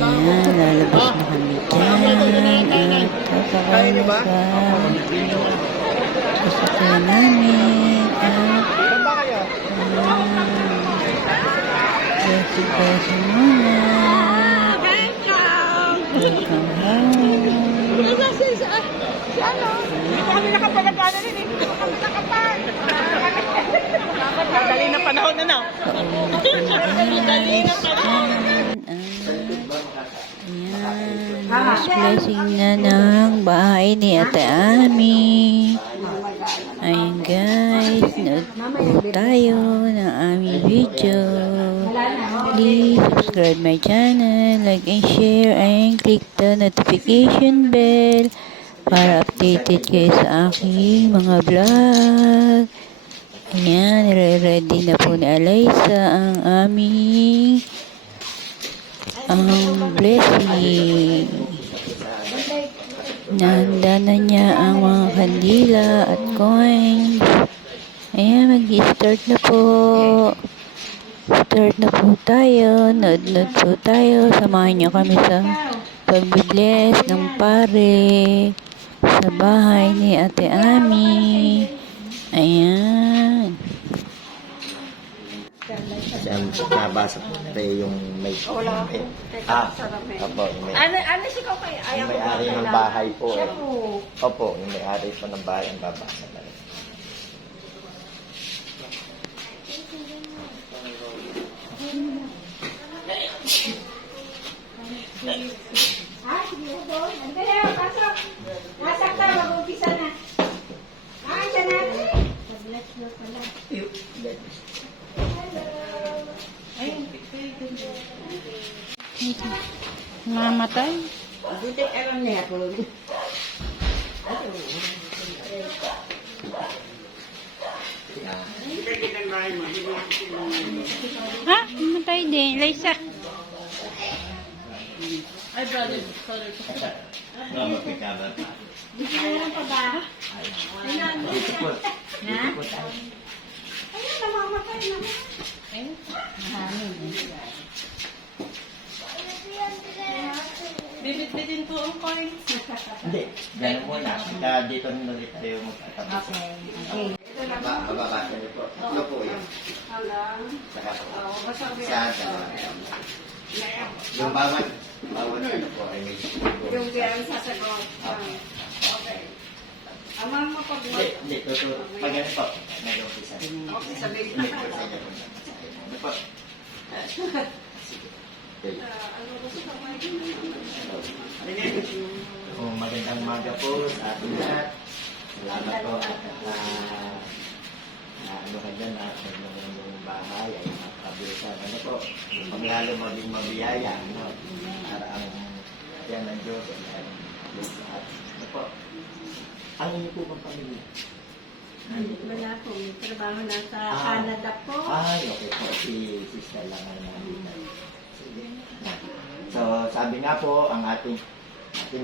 Ayan, lalabas na kami dyan. At kakain sa sasakyan namin. At blessing muna. Welcome home. Si ano? Hindi pa kami nakapalagana rin eh. Hindi pa kami nakapal. Dali na panahon na na. Dali na panahon. Ayan. Last blessing na ng bahay ni Ate Ami. Ayan guys. Nood po tayo ng aming video. Please subscribe my channel, like and share, and click the notification bell para updated kayo sa aking mga vlog. Ayan, ready na po ni Alyssa ang aming blessing. Nahanda na niya ang mga kandila at coins. Ayan, mag-start na po. Start na po tayo. Nood po tayo. Samahan niyo kami sa pag-bless ng pare sa bahay ni Ate Ami. Ayan. Siyang nabasa po yung may... Wala ako. Opo. Yung may, Ano si Kokay? yung may-ari ng bahay po. Opo, yung may-ari po ng bahay ang babasa na rin. Sige po. Andali, pasok. Pasok ka, mag-umpisa na. Siya na. Bless you pala. Mamatay. Buti alam niya ako. Ha? Mamatay din. Alyssa. Meron pa ba? Dito po. Ha? Ayun, namamatay naman. Bibit-bitin po ang coins. Hindi. Ganun muna. Kaya dito nyo ulit tayo magkatabi. Okay. Mababasa niyo po. Ito po yun. Saka po. Yung bawat ano po ay may Yung biyang sasagot. Okay. Amang mo pag Hindi, tuturo. Pag ano po, nag-umpisa. Okay, sabihin Hindi po sa inyo po. Ano po? Sige. Magandang umaga po sa ating lahat. Salamat po at ano ka dyan at nagmamang bahay ay makabiusan. Ano po, panglalo maging mabiyaya. Para ang yan ng Diyos ay lahat. Ano po, ang inyo po bang pamilya? wala po. May trabaho na sa Canada po. Ay, okay po. Si sister lang ang nandito. Sige. So, sabi nga po, ang ating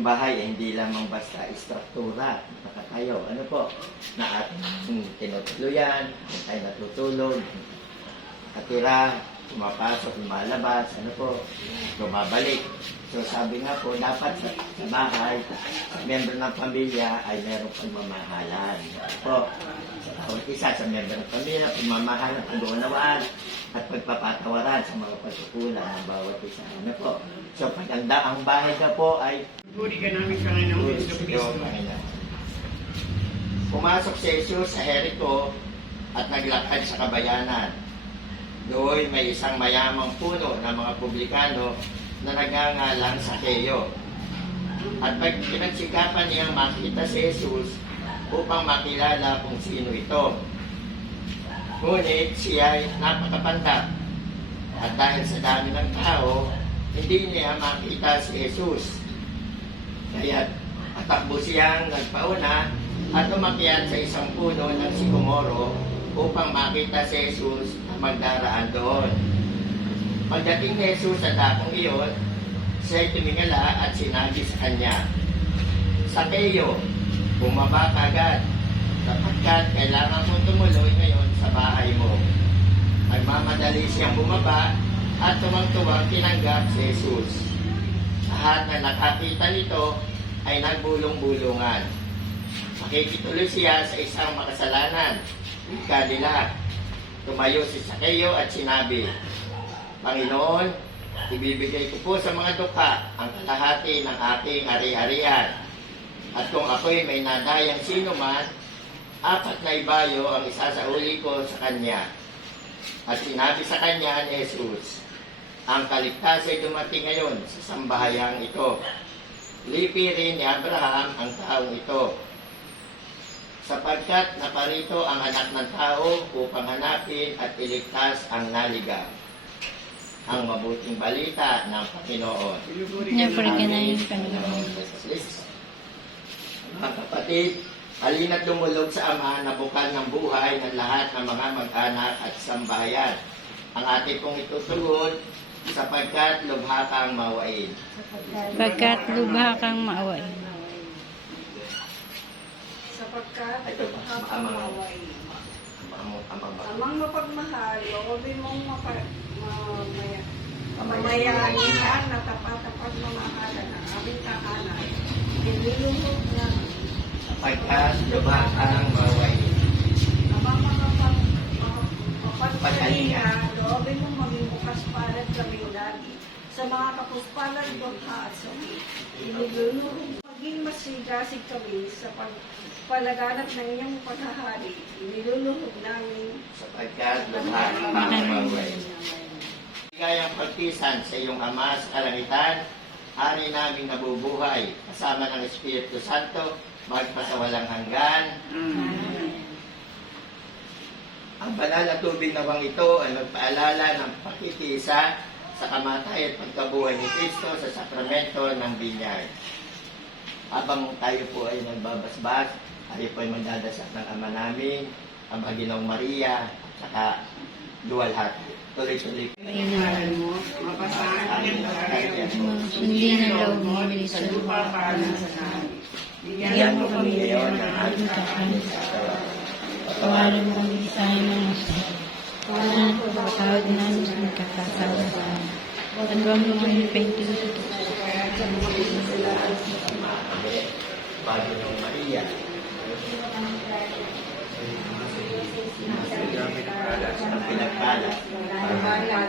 bahay ay hindi lamang basta istruktura, nakatayo. Ano po? Na ating tinutuluyan, tayo natutulog, katira, pumapasok, lumalabas, ano po, lumabalik. So, sabi nga po, dapat sa bahay, member ng pamilya ay merong pagmamahalan. Ano po? Isa sa member ng pamilya, pagmamahalan, pag-uunawaan, at pagpapatawaran sa mga pagkukulang ng bawat isa. Ano po? So, pag ang bahay na po ay Puri ka namin Panginoon. Panginoon. Pumasok si Jesus sa Jericho at naglakad sa kabayanan. Doon may isang mayamang puno ng mga publikano na nagangalang Sakeo. At pag pinagsikapan niyang makita si Jesus upang makilala kung sino ito. Ngunit siya ay napakapanda. At dahil sa dami ng tao, hindi niya makita si Jesus. Kaya atakbo siyang nagpauna at umakyat sa isang puno ng sikomoro upang makita si Jesus na magdaraan doon. Pagdating ni Jesus sa dakong iyon, siya'y tumingala at sinabi sa kanya, Sakeo, bumaba ka agad, sapagkat kailangan mo tumuloy ngayon sa bahay mo. Nagmamadali siyang bumaba at tuwang-tuwang tinanggap si Jesus. Lahat na nakakita nito ay nagbulong-bulungan. Makikituloy siya sa isang makasalanan. Ika nila. Tumayo si Sakeo at sinabi, Panginoon, ibibigay ko po sa mga dukha ang kalahati ng aking ari-arian. At kung ako'y may nadayang sino man, 4 na ibayo ang isasauli ko sa kanya. At sinabi sa kanya ni Jesus, ang kaligtas ay dumating ngayon sa sambahayang ito. Lipi rin ni Abraham ang taong ito. Sapagkat naparito ang anak ng tao upang hanapin at iligtas ang naligaw. Ang mabuting balita ng Panginoon. Never ganahin Panginoon. Mga kapatid, halina't lumulog sa Ama na bukal ng buhay ng lahat ng mga mag-anak at sambahayan. Ang ating pong itutugon sapagkat lubha kang mawain. Pagkat lubha kang maawain. Sapagkat Ito pa, maway. Amang mapagmahal, loobin mong mamayaanihan na tapat-tapat mamahalan ang aming tahanan. Inilungkot na Sapagkat lubha kang mawain. amang mapagmahal, loobin mong maging bukas palad kami lagi sa mga kapuspalan, dukha at sawi. Inilungkot maging masigasig kami sa pagpalaganap ng inyong paghahari. Iniluluhog namin Sapagkat lubha kang mawain. Ligayang pagtisan sa iyong Ama sa kalangitan, hari naming nabubuhay, kasama ng Espiritu Santo, magpasawalang hanggan. Ang banal na tubig na wang ito ay magpaalala ng pakikisa sa kamatay at pagkabuhay ni Kristo sa sakramento ng binyag. Habang tayo po ay nagbabasbas, tayo po ay magdadasal ng Ama namin, ang Ginong Maria, at saka Luwalhati. Tuloy-tuloy. Pinahalan mo, mapasahan Sundin ang loob mo, Kristo. Bigyan mo kami ngayon ng aming kakanin sa araw. Patawarin mo kami sa aming mga masama. Para patawad namin sa nagkakasala sa amin. At huwag mo kami painting sa tukso. Ginong Maria. Ang pinagpala.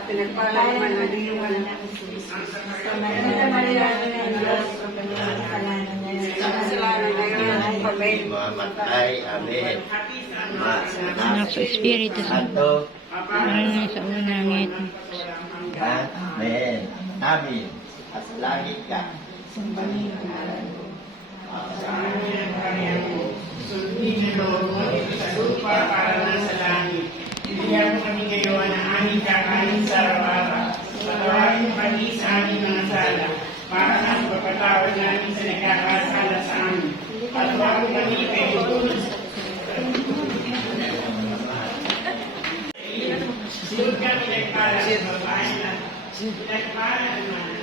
Pinagpala naman ang iyong anak. Sa kasalanan ngayon, kami. Mamatay. Amen. Anak sa Espiritu Santo. Maraming sa unangit. Amen. Amen. At sa langit ka. Sambahin ang ngalan mo. Sundin ang loob mo dito sa lupa para nasa langit. Bigyan mo kami ngayon ang aming kakanin sa araw-araw. Patawarin mo kami sa aming mga sala, para sa pagpapatawad namin sa nagkakasala sa amin. At huwag mo kami ipinutulog sa Siyod kami nagpala sa babae na nagpala naman.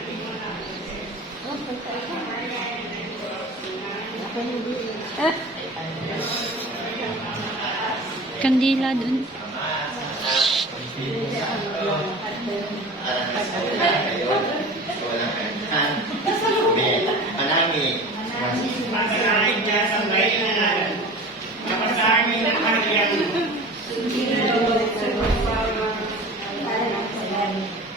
Kandila dun. Manangin. Masalangit niya sa bayan na natin. Napasangin ang kanyang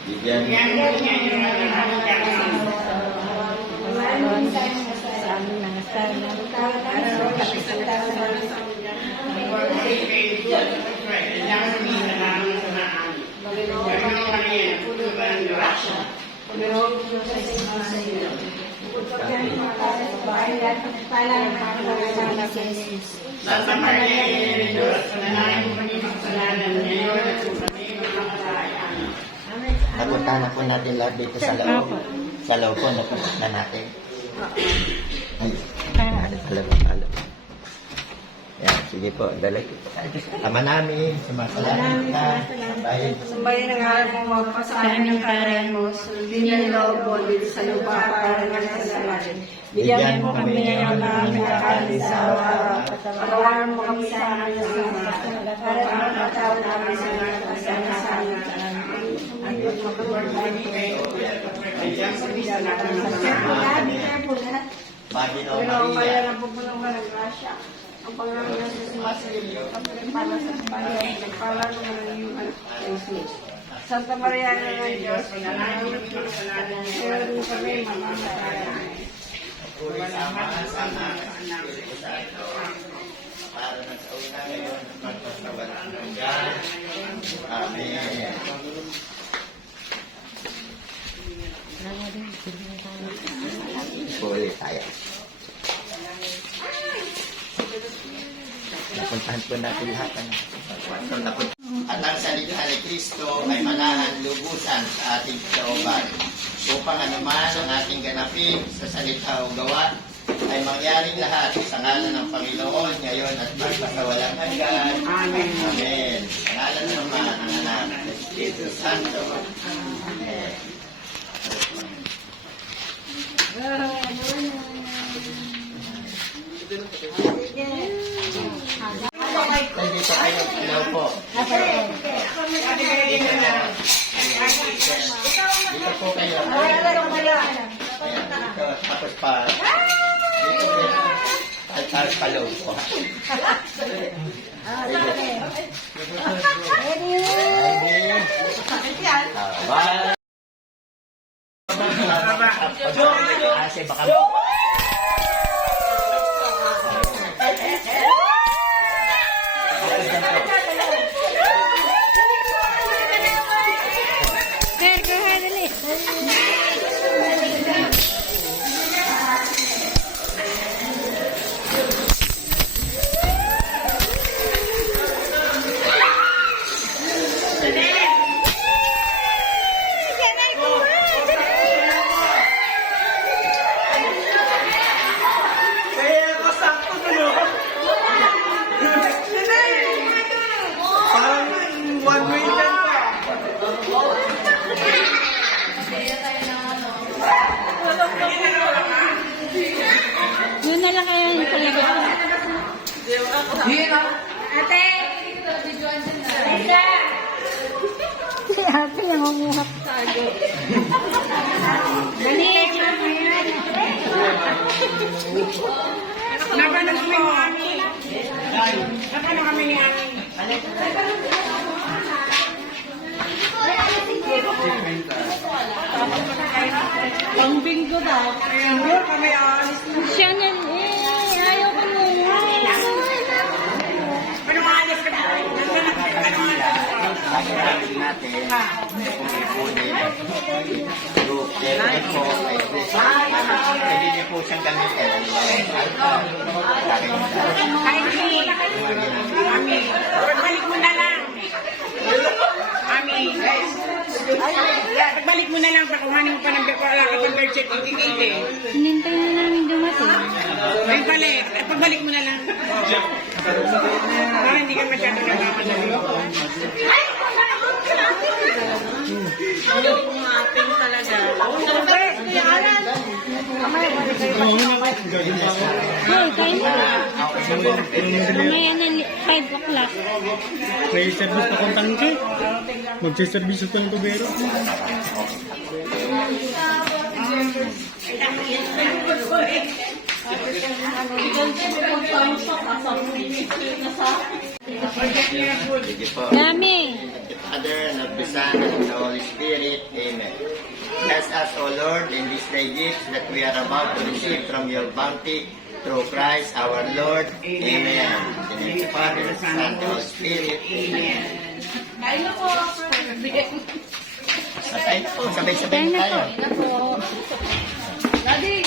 Bigyan Bigyan mo niya yung aming kakanin. Sa aming mga sala. Huwag mo ipinutulog sa Christ. Kailangan kami na namin sa naan. Gawin mo kami yan. Pulo ba ng Diyos? Santa Maria, ina ng Diyos, panalangin mo kami makasalanan ngayon at kung kami makamatay. Amen. Napunta na po natin lahat dito sa loob. Sa loob po, napunta na natin. Ay, halo. Yan, sige po, dali. Ama namin, sumasalaan ka. Bayan. Sambahin ang araw mo, magpasahan ng karan mo, sundin ang loob mo dito sa lupa para nasa sa langit. Bigyan mo kami ngayon ng aming kakanin sa araw-araw. Patawarin mo kami sa aming masama, para mapatawad namin sa mga kasalanan sa amin. At magpapagbalik kayo, Yan sa bisa natin ng Magino Pero ang Maria. bayan ang pagpulungan ng grasya. Ang pangalan niya sa sumasalino. Kapagpala sa bayan. Nagpala naman ang iyong anak. Jesus. Santa Maria na ng Diyos. panalangin ng mga kasalanan niya. Meron kami mamamayan. Puri sa Ama, sa Anak, sa Espiritu Santo. Para na sa una ngayon, magpasawalan ng Diyos. Amen. Puli tayo. Napuntahan po natin lahat. At ang salita ni Kristo ay manahan lubusan sa ating kaoban upang anuman ang ating ganapin sa salita o gawa ay mangyaring lahat sa ngalan ng Panginoon ngayon at magpasawalang hanggan. Amen. Amen. Sa ngalan ng Ama, ng Anak, ng Espiritu Santo. Amen. Nandito kayo. Hello po. Dito po kayo. Ayan, dito. Tapos pa. Dito po. Tapos pa loob po. Bye. Kasi baka Sir, kuha dali. Yun na lang kayo yung talaga. Ate! Lisa! Si ate yung umuhap sa agad. Dali! Napano kami ni Ami. Napano kami ni Ami. Ang bingo daw. Bingo kami alis na. Siya na, ayaw ko muna. Ano mga alas ka na? lagi natin natin kung ipunin. Group. Yan po. Pwede niyo po siyang gamitin. Ami, pagbalik mo na lang. Ami, pagbalik mo na lang, pakuhanin mo pa ng birth certificate. Hinintay na namin dumating. Ay, balik. Pagbalik mo na lang. Para hindi ka masyado nagmamadali. Hey, kain na. Mamaya na 5 o'clock. May service na kong tangke. Magsiservice ito ng tubero. Sige po. Dami. Father, and of the Son, and of the Holy Spirit. Amen. Bless us, O Lord, in this day gifts that we are about to receive from your bounty through Christ our Lord. Amen. In the name of the Father, the Son, and the Holy Spirit. Amen. Sabay po, sabay-sabay Kain na tayo. po. Daddy,